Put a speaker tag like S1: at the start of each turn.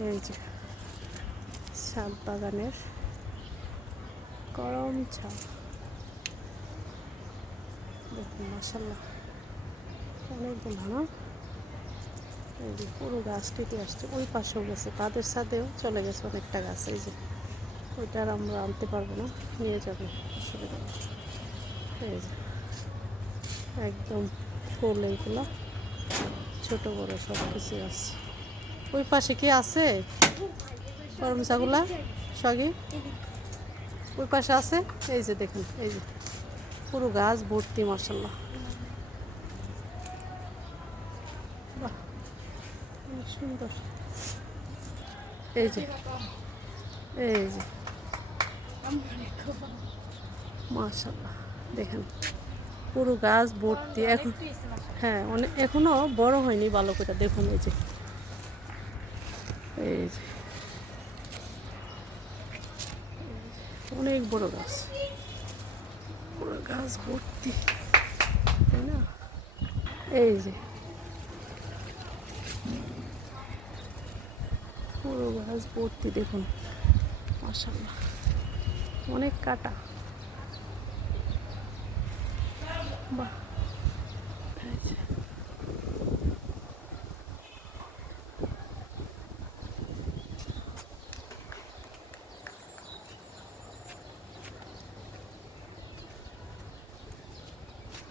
S1: এই যে, শাক বাগানের করম ছা দেখুন মাসাল্লাহ অনেকগুলো না এই যে পুরো গাছ কেটে আসছে, ওই পাশেও গেছে, তাদের সাথেও চলে গেছে অনেকটা গাছ, এই যে। ওইটা আর আমরা আনতে পারব না, নিয়ে যাবে, অসুবিধা এই যে, একদম ফুল এইগুলো ছোটো বড়ো সব কিছু আছে। ওই পাশে কি আছে? করমচাগুলা সগি? ওই পাশে আছে? এই যে দেখুন, এই যে। পুরো গাছ ভর্তি মার্শাল্লাহ বাহ সুন্দর। এই যে এই যে। মার্শাল্লাহ দেখেন। পুরো গাছ ভর্তি, এখন হ্যাঁ অনেক এখনও বড় হয়নি, ভালো করে দেখুন, এই যে। এই যে। অনেক বড় গাছ। পুরো গাছ ভর্তি, তাই না? এই যে। পুরো গাছ ভর্তি, দেখুন। মাসাল্লাহ অনেক কাটা। বাহ।